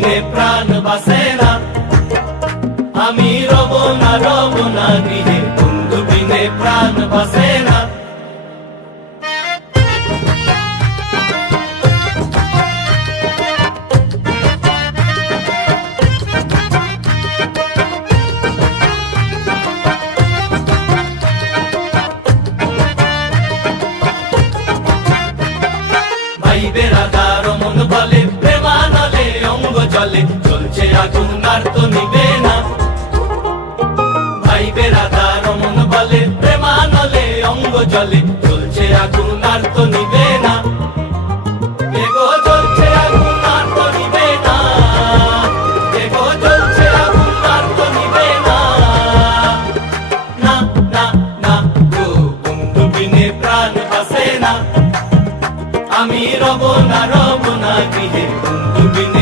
বিনে প্রাণ বাসে না। আমি রব না গৃহে, বন্ধু বিনে প্রাণ বাসে না। ভাই বেড়াদার মন বলে প্রেমানলে অঙ্গ জলে, চলছে আগুন আর তো নিবে না। ভাই বেড়াদার মন বলে প্রেমানলে অঙ্গ জলে,